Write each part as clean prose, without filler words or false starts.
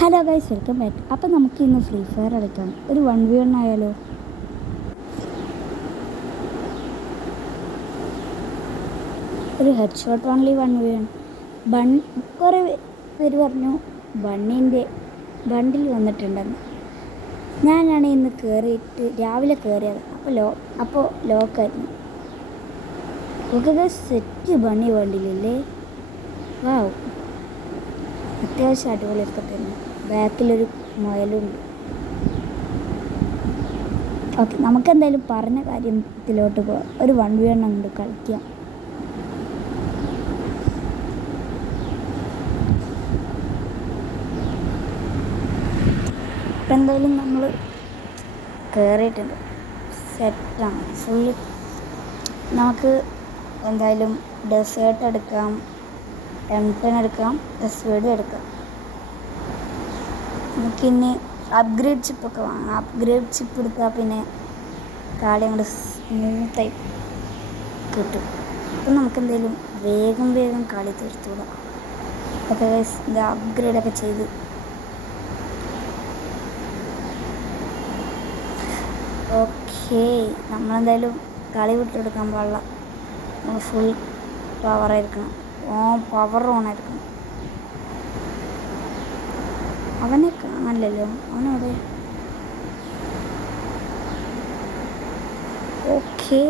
Hello guys, welcome back. അപ്പം നമുക്ക് ഇന്ന് ഫ്രീ ഫയർ കളിക്കാം. ഒരു 1v1 ആയാലോ? ഒരു ഹെഡ് ഷോട്ട് ഓൺലി 1v1. കുറേ പേര് പറഞ്ഞു ബണ്ണിൻ്റെ ബണ്ടിൽ വന്നിട്ടുണ്ടെന്ന്. ഞാനാണ് ഇന്ന് രാവിലെ കയറിയത്. അപ്പോൾ ലോക്കായിരുന്നു. ഒക്കെ സെറ്റ് ബണ്ണി ബണ്ടിലല്ലേ? വാവ്, അത്യാവശ്യം അടിപൊളിയൊക്കെ തന്നെ. ബാക്കിലൊരു മുയലുണ്ട്. ഓക്കെ, നമുക്കെന്തായാലും പറഞ്ഞ കാര്യത്തിലോട്ട് പോകാം. ഒരു 1v1 അങ്ങോട്ട് കളിക്കാം. ഇപ്പം എന്തായാലും നമ്മൾ കയറിയിട്ടുണ്ട്. സെറ്റാണ് ഫുള്ള്. നമുക്ക് എന്തായാലും ഡെസേർട്ട് എടുക്കാം, M10 എടുക്കാം, SVD എടുക്കാം. നമുക്കിനി അപ്ഗ്രേഡ് ചിപ്പൊക്കെ വാങ്ങാം. അപ്ഗ്രേഡ് ചിപ്പ് എടുത്താൽ പിന്നെ കളി അങ്ങോട്ട് സ്മൂത്തായി കിട്ടും. അപ്പം നമുക്കെന്തെങ്കിലും വേഗം കളി തീർത്തുകൂടാം. ഓക്കെ ഗൈസ്, ഇത് അപ്ഗ്രേഡൊക്കെ ചെയ്ത് ഓക്കെ. നമ്മളെന്തായാലും കളി വിട്ടെടുക്കാൻ പാടില്ല. നമ്മൾ ഫുൾ പവറായിരിക്കണം. പവർ ഓണായിരിക്കണം. അവനെ കാണാനല്ലോ, അവനവിടെ. ഓക്കെ,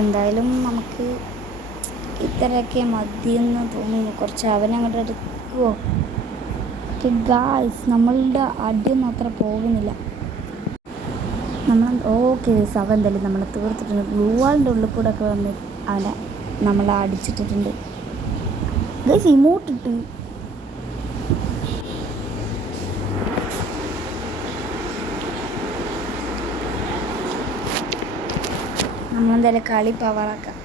എന്തായാലും നമുക്ക് ഇത്രയൊക്കെ മതിയെന്ന് തോന്നുന്നു. കുറച്ച് അവനങ്ങോട്ട് എടുക്കുമോ? ഓക്കെ ഗായ്സ്, നമ്മളുടെ അടിയൊന്നും അത്ര പോകുന്നില്ല. ഓക്കെ ഗൈസ്, അവൻ എന്തായാലും നമ്മളെ തീർത്തിട്ടുണ്ട്. ഗ്ലൂ വാളിൻ്റെ ഉള്ളിൽ കൂടെ ഒക്കെ വന്ന് അവനെ നമ്മളെ അടിച്ചിട്ടിട്ടുണ്ട് ഗൈസ്. ഇമോട്ടിട്ട് നമ്മളെന്തായാലും കളി പവറാക്കാം.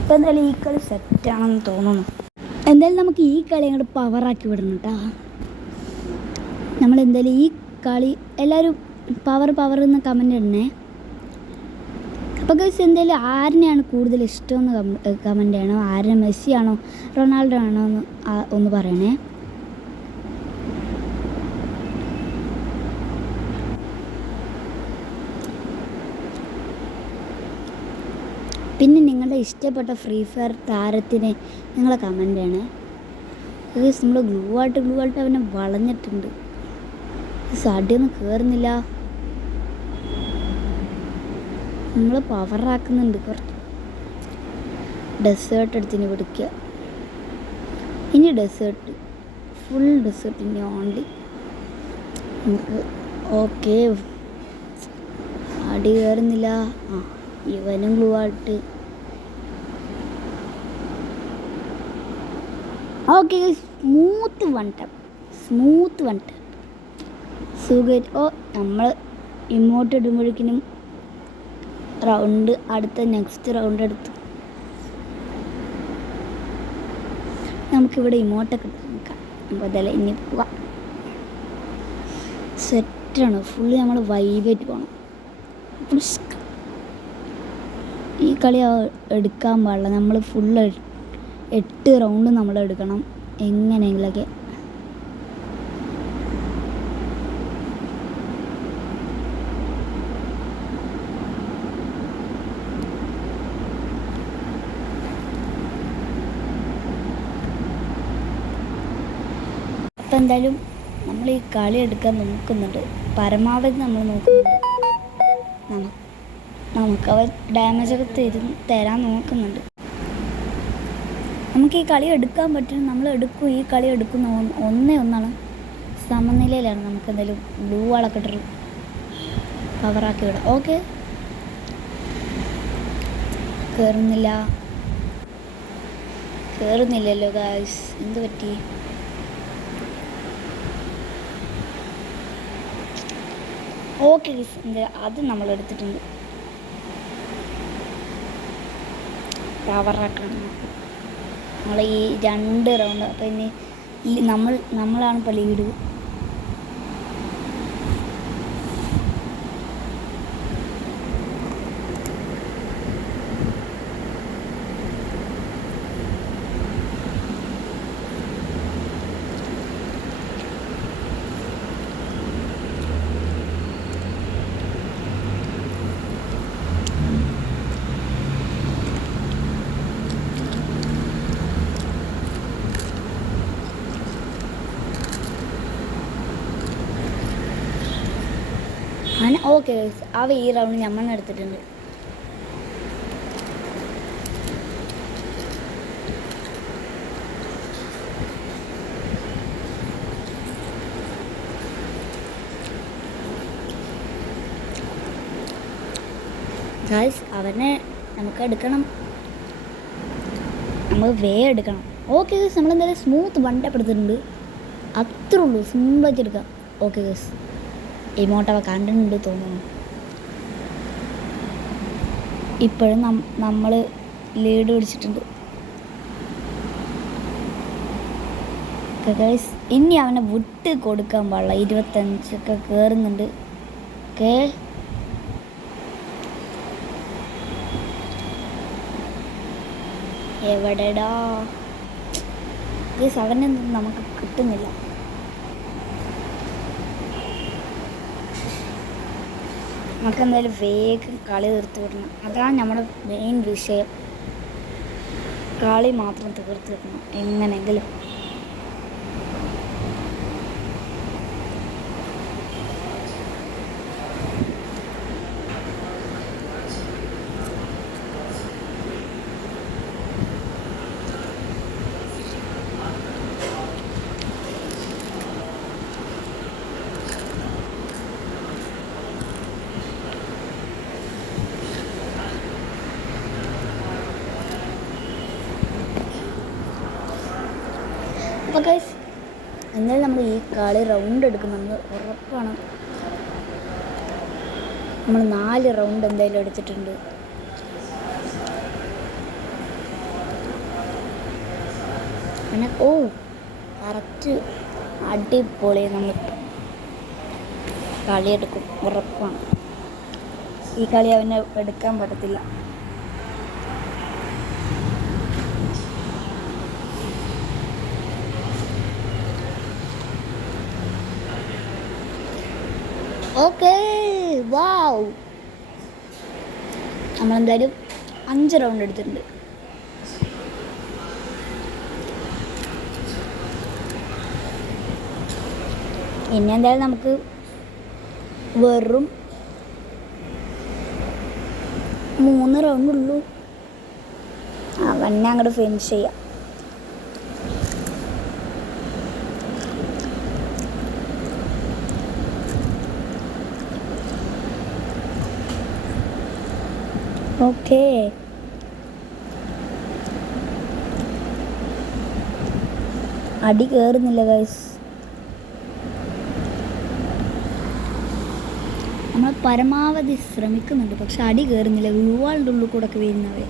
ഇപ്പം എന്തായാലും ഈ കളി സെറ്റാണെന്ന് തോന്നുന്നു. എന്തായാലും നമുക്ക് ഈ കളി അങ്ങോട്ട് പവറാക്കി വിടണം കേട്ടോ. നമ്മളെന്തായാലും ഈ കളി എല്ലാവരും പവർ എന്ന് കമൻ്റ് ഇടണേ. അപ്പോൾ ഗൈസ്, എന്തായാലും ആരിനെയാണ് കൂടുതൽ ഇഷ്ടമെന്ന് കമൻ്റ് ചെയ്യണം. ആരിനെ, മെസ്സി ആണോ റൊണാൾഡോ ആണോ എന്ന് ഒന്ന് പറയണേ. പിന്നെ നിങ്ങളുടെ ഇഷ്ടപ്പെട്ട ഫ്രീ ഫയർ താരത്തിന് നിങ്ങളെ കമൻ്റ് ചെയ്യണേ. ഗൈസ്, നമ്മൾ ഗ്ലൂ ആയിട്ട് അവനെ വളഞ്ഞിട്ടുണ്ട്. അടിയൊന്നും കയറുന്നില്ല. നമ്മൾ പവറാക്കുന്നുണ്ട്. കുറച്ച് ഡെസേർട്ട് എടുത്തിന് പിടിക്കുക. ഇനി ഡെസേർട്ട്, ഫുൾ ഡെസേർട്ട് ഇനി ഓൺലി നമുക്ക്. ഓക്കെ, അടി കയറുന്നില്ല. ഇവനും ഗ്ലൂ ആയിട്ട്. ഓക്കെ, സ്മൂത്ത് വൺ ടാപ്പ് സുഖമായിട്ട്. നമ്മൾ ഇമോട്ട് ഇടുമ്പോഴേക്കിനും നെക്സ്റ്റ് റൗണ്ട് എടുത്തു. നമുക്കിവിടെ ഇമോട്ടൊക്കെ നോക്കാം. അപ്പോൾ അതല്ല, ഇനി പോവാം. സെറ്റാണ് ഫുള്ള്. നമ്മൾ വൈബായിട്ട് പോകണം. ഈ കളി എടുക്കാൻ പാടില്ല. നമ്മൾ ഫുള്ള് 8 റൗണ്ട് നമ്മൾ എടുക്കണം എങ്ങനെയെങ്കിലൊക്കെ. അപ്പം എന്തായാലും നമ്മൾ ഈ കളി എടുക്കാൻ നോക്കുന്നുണ്ട്. പരമാവധി നമ്മൾ നോക്കുന്നുണ്ട്. നമുക്കവൻ ഡാമേജൊക്കെ തരാൻ നോക്കുന്നുണ്ട്. നമുക്ക് ഈ കളി എടുക്കാൻ പറ്റും. നമ്മൾ എടുക്കും. ഈ കളി എടുക്കുന്ന ഒന്നാണ്. സമനിലയിലാണ്. നമുക്ക് എന്തായാലും ബ്ലൂ വാളൊക്കെ ഇട്ടൊരു പവറാക്കി വിടാം. ഓക്കെ, കയറുന്നില്ലല്ലോ ഗായ്സ്, എന്ത് പറ്റി? ഓക്കെ ഗൈസ്, അത് നമ്മൾ എടുത്തിട്ടുണ്ട്. പവറാക്കണം നമ്മൾ ഈ 2 റൗണ്ട്. അപ്പോൾ ഇനി നമ്മളാണ് ഇപ്പോൾ ലീഡ്. അങ്ങനെ ഓക്കെ ഗൈസ്, ഈ റൗണ്ട് നമ്മൾ എടുത്തിട്ടുണ്ട്. ഗൈസ് അവനെ നമുക്ക് എടുക്കണം, നമുക്ക് എടുക്കണം. ഓക്കെ ഗൈസ്, നമ്മളെന്തായാലും സ്മൂത്ത് വണ്ടപ്പെടുത്തിട്ടുണ്ട്. അത്രേ ഉള്ളൂ, സിമ്പിളായിട്ട് എടുക്കാം. ഓക്കെ ഗൈസ്, ഇമോട്ടവ കണ്ടിട്ടുണ്ട് തോന്നുന്നു. ഇപ്പോഴും നമ്മൾ ലീഡ് പിടിച്ചിട്ടുണ്ട്. ഗൈസ് ഇനി അവനെ വിട്ട് കൊടുക്കാൻ പാടില്ല. 25 കയറുന്നുണ്ട്. ഓക്കെ, എവിടെടാ ഗൈസ്, അവനൊന്നും നമുക്ക് കിട്ടുന്നില്ല. നമുക്ക് എന്തായാലും വേഗം കളി തീർത്ത് വിടണം. അതാണ് നമ്മുടെ മെയിൻ വിഷയം. കളി മാത്രം തീർത്ത് വിടണം എങ്ങനെയെങ്കിലും. അപ്പോൾ ഗൈസ് എന്നാലും നമ്മൾ ഈ കളി റൗണ്ട് എടുക്കുമെന്ന് ഉറപ്പാണ്. നമ്മൾ 4 റൗണ്ട് എന്തായാലും എടുത്തിട്ടുണ്ട്. പിന്നെ കറക്റ്റ് അടിപൊളി നമ്മൾ കളി എടുക്കും ഉറപ്പാണ്. ഈ കളി അവനെ എടുക്കാൻ പറ്റത്തില്ല. ഓക്കെ, വാവ്, നമ്മളെന്തായാലും 5 റൗണ്ട് എടുത്തിട്ടുണ്ട്. ഇനി എന്തായാലും നമുക്ക് വെറും 3 റൗണ്ട് ഉള്ളൂ. അവനെ അങ്ങോട്ട് ഫിനിഷ് ചെയ്യാം. ഓക്കെ, അടി കയറുന്നില്ല ഗൈസ്. നമ്മൾ പരമാവധി ശ്രമിക്കുന്നുണ്ട്, പക്ഷെ അടി കയറുന്നില്ല. ഗ്ലൂവാളുടെ ഉള്ളിൽ കൂടെ ഒക്കെ വരുന്നവേ.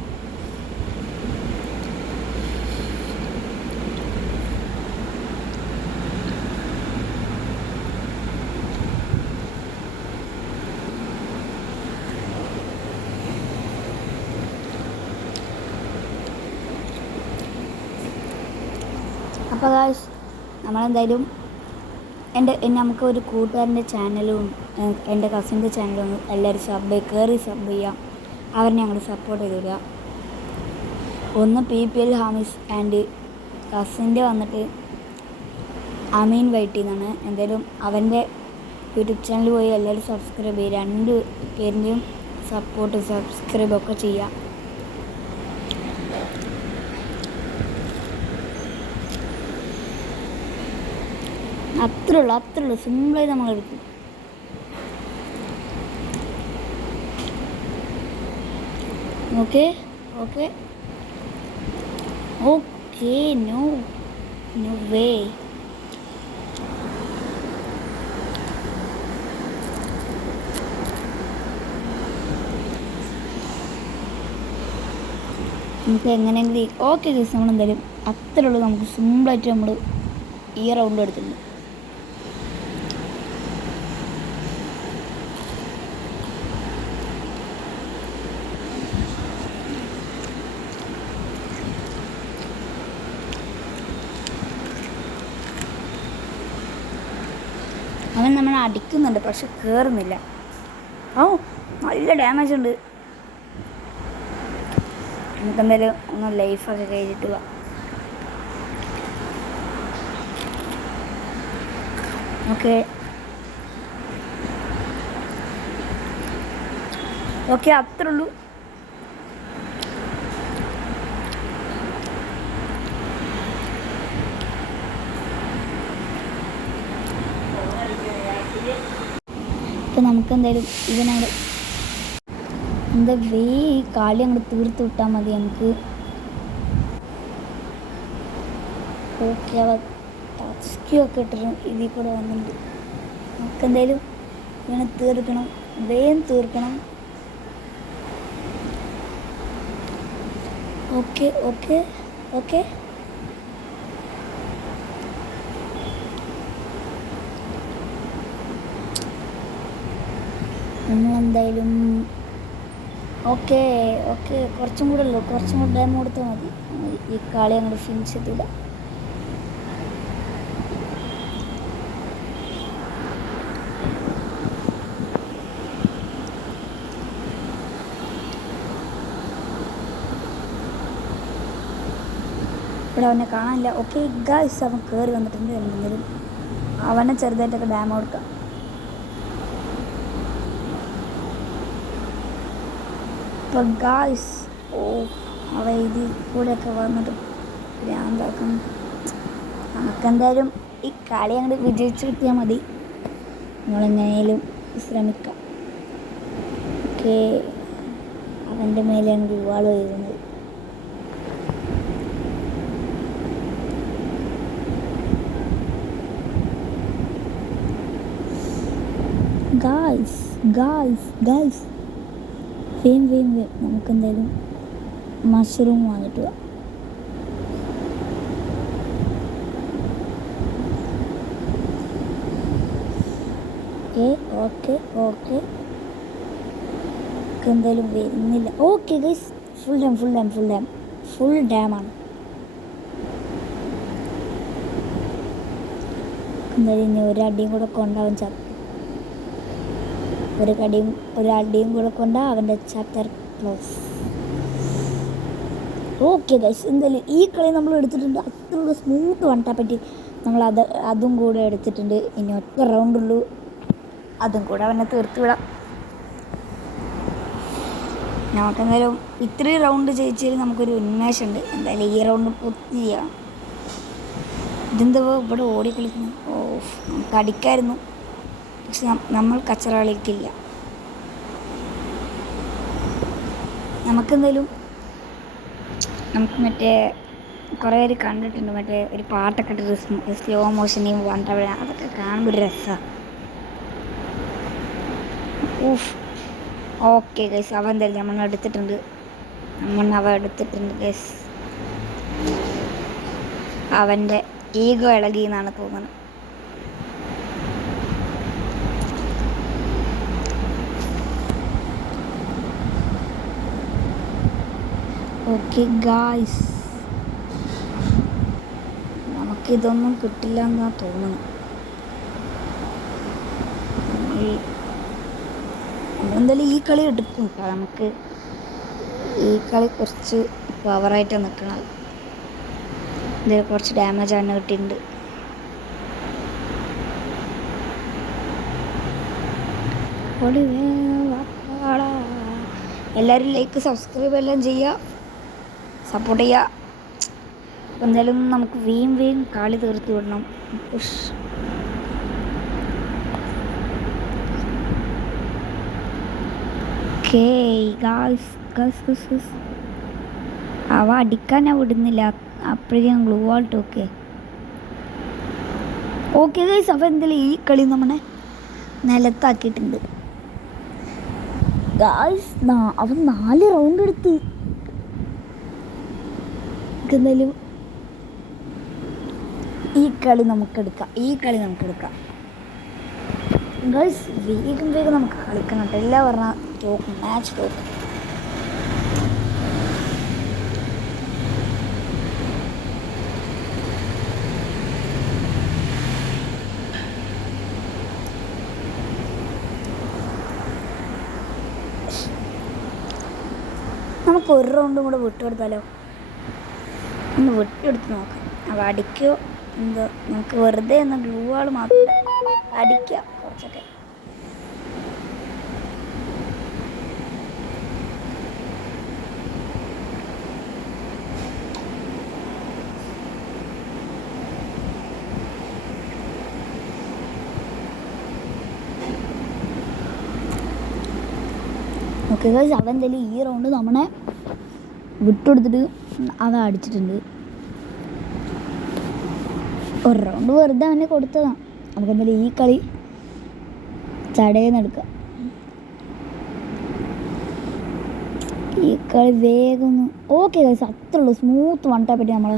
അപ്പോൾ ഗൈസ് നമ്മളെന്തായാലും നമുക്ക് ഒരു കൂട്ടുകാരൻ്റെ ചാനലും എൻ്റെ കസിൻ്റെ ചാനലും എല്ലാവരും കയറി സബ് ചെയ്യാം. അവരെ ഞങ്ങൾ സപ്പോർട്ട് ചെയ്ത് തരിക. ഒന്ന് PPL ഹാമിസ് ആൻഡ് കസിൻ്റെ വന്നിട്ട് അമീൻ വൈറ്റി എന്നാണ്. എന്തായാലും അവൻ്റെ യൂട്യൂബ് ചാനൽ പോയി എല്ലാവരും സബ്സ്ക്രൈബ് ചെയ്യുക. 2 പേരിൻ്റെയും സബ്സ്ക്രൈബൊക്കെ ചെയ്യാം. അത്രേ ഉള്ളൂ, സിമ്പിളായി നമ്മളെടുക്കും. Okay, no way. നമുക്ക് എങ്ങനെയെങ്കിലും ഓക്കെ ഗൈസ്, നമ്മളെന്തായാലും അത്രേ ഉള്ളൂ. നമുക്ക് സിമ്പിളായിട്ട് നമ്മൾ ഈ റൗണ്ട് എടുത്തിട്ടുണ്ട്. അവൻ നമ്മളെ അടിക്കുന്നുണ്ട്, പക്ഷെ കയറുന്നില്ല. ഓ, നല്ല ഡാമേജ് ഉണ്ട്. നമുക്കെന്തായാലും ഒന്ന് ലൈഫൊക്കെ കഴിഞ്ഞിട്ട് പോവാം. ഓക്കെ ഓക്കെ, അത്രേ ഉള്ളൂ. ഇപ്പം നമുക്കെന്തായാലും ഇവനവിടെ എന്താ ഈ കളി അങ്ങോട്ട് തീർത്ത് വിട്ടാൽ മതി നമുക്ക്. ഓക്കെ, അവ ടച്ച്ക്കൊക്കെ ഇട്ടിട്ട് ഇതിൽ കൂടെ വന്നിട്ടുണ്ട്. നമുക്കെന്തായാലും ഇവനെ തീർക്കണം, വേഗം തീർക്കണം. ഓക്കെ ഓക്കെ ഓക്കെ, നമ്മളെന്തായാലും ഓക്കെ ഓക്കെ, കുറച്ചും കൂടെ ഉള്ളൂ, കുറച്ചും കൂടെ ടൈം കൊടുത്താൽ മതി. ഈ കളി അങ്ങോട്ട് ഫിനിഷ് ചെയ്തില്ല. ഇവിടെ അവനെ കാണാനില്ല. ഓക്കെ ഗായ്സ്, അവൻ കയറി വന്നിട്ടുണ്ട്. എന്തെങ്കിലും അവനെ ചെറുതായിട്ടൊക്കെ ഡാം കൊടുക്കാം. ഇപ്പോൾ ഗായ്സ്, ഓ, അവ ഇതിൽ കൂടെയൊക്കെ വന്നിട്ട് ഭ്രാന്താക്കും. നമുക്കെന്തായാലും ഈ കളി അങ്ങോട്ട് വിജയിച്ച് കിട്ടിയാൽ മതി. നമ്മളെങ്ങനെയും ശ്രമിക്കാം. ഓക്കെ, അവൻ്റെ മേലെയാണ് ഗുവാൾ വരുന്നത്. ഗായ്സ് ഗായ്സ് ഗായ്സ്, വേം നമുക്കെന്തായാലും മഷ്റൂം വാങ്ങിട്ട് പോവാം. ഓക്കെ ഓക്കെ, എന്തായാലും വരുന്നില്ല. ഓക്കെ ഗൈസ്, ഫുൾ ഡാമാണ്. എന്തായാലും ഇനി ഒരടിയും കൂടെ കൊണ്ടാവൻ ചാപ്റ്റർ, ഒരടിയും കൂടെ കൊണ്ടാ അവൻ്റെ ചാപ്റ്റർ ക്ലോസ്. ഓക്കെ ഗൈസ്, എന്തായാലും ഈ കളി നമ്മൾ എടുത്തിട്ടുണ്ട്. അത്ര സ്മൂത്ത് വണ്ടാൻ പറ്റി നമ്മൾ അതും കൂടെ എടുത്തിട്ടുണ്ട്. ഇനി ഒറ്റ റൗണ്ടുള്ളൂ, അതും കൂടെ അവനെ തീർത്ത് വിടാം. നമുക്കെന്തായാലും ഇത്രയും റൗണ്ട് ജയിച്ചതിൽ നമുക്കൊരു ഉന്മേഷമുണ്ട്. എന്തായാലും ഈ റൗണ്ട് പൂർത്തി ചെയ്യാം. ഇതെന്താ ഇവിടെ ഓടി കളിക്കുന്നു? ഓ, നമുക്ക് അടിക്കായിരുന്നു, പക്ഷെ നമ്മൾ കച്ചറ കളിക്കില്ല. നമുക്കെന്തായാലും നമുക്ക് മറ്റേ കുറേ പേര് കണ്ടിട്ടുണ്ട്, മറ്റേ ഒരു പാട്ടൊക്കെ ഇട്ടിട്ട് സ്ലോ മോഷനെയും വണ്ടവഴ, അതൊക്കെ കാണുമ്പോൾ ഒരു രസമാണ്. ഓക്കെ ഗൈസ്, അവൻ എന്തായാലും അവ എടുത്തിട്ടുണ്ട് ഗൈസ്. അവൻ്റെ ഈഗോ ഇളകി എന്നാണ് തോന്നുന്നത്. ഓക്കെ ഗായ്സ്, നമുക്കിതൊന്നും കിട്ടില്ല എന്നാണ് തോന്നുന്നത്. നമ്മളെന്തായാലും ഈ കളി എടുക്കും. നമുക്ക് ഈ കളി കുറച്ച് പവറായിട്ട് നിൽക്കണം. ഇതിൽ കുറച്ച് ഡാമേജ് ആണ് കിട്ടിയിട്ടുണ്ട്. എല്ലാവരും ലൈക്ക് സബ്സ്ക്രൈബ് എല്ലാം ചെയ്യുക, സപ്പോർട്ട് ചെയ്യുക. എന്തായാലും നമുക്ക് വേഗം കളി തീർത്ത് വിടണം. ഓക്കേ ഗായ്സ്, അവ അടിക്കാൻ ഞാൻ വിടുന്നില്ല, അപ്പോഴേക്കും ഗ്ലൂ ആൾട്ട്. ഓക്കെ ഗായ്സ്, അവ എന്തായാലും ഈ കളി നമ്മളെ നിലത്താക്കിയിട്ടുണ്ട് ഗായ്സ്. അവൻ 4 റൗണ്ട് എടുത്ത്. എന്തായാലും ഈ കളി നമുക്കെടുക്കാം ഗൈസ്. വേഗം നമുക്ക് കളിക്കണം കേട്ടോ. എല്ലാം പറഞ്ഞാൽ തോക്കും, മാച്ച് തോക്കും. നമുക്ക് ഒരു റൗണ്ടും കൂടെ വിട്ടുകൊടുത്താലോ? ഒന്ന് വിട്ടെടുത്ത് നോക്കാം. അപ്പോൾ അടിക്കോ എന്തോ. നമുക്ക് വെറുതെ എന്ന ഗ്ലൂ വാൾ മാത്രം അടിക്കാം കുറച്ചൊക്കെ. ഓക്കെ ഗൈസ്, അവൻ എന്തായാലും ഈ റൗണ്ട് നമ്മളെ വിട്ടുകൊടുത്തിട്ട് അവൻ അടിച്ചിട്ടുണ്ട്. ഒരു റൗണ്ട് വെറുതെ അവനെ കൊടുത്തതാണ്. നമുക്ക് എന്തായാലും ഈ കളി ചടയെന്നെടുക്കാം. ഈ കളി വേഗം. ഓക്കെ ഗൈസ്, അത്രേ ഉള്ളൂ. സ്മൂത്ത് വൺ ടാപ്പ് പറ്റി നമ്മൾ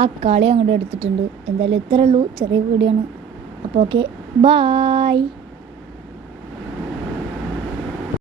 ആ കളി അങ്ങോട്ട് എടുത്തിട്ടുണ്ട്. എന്തായാലും ഇത്രേ ഉള്ളൂ, ചെറിയ വീഡിയോ ആണ്. അപ്പോൾ ഓക്കെ, ബായ്.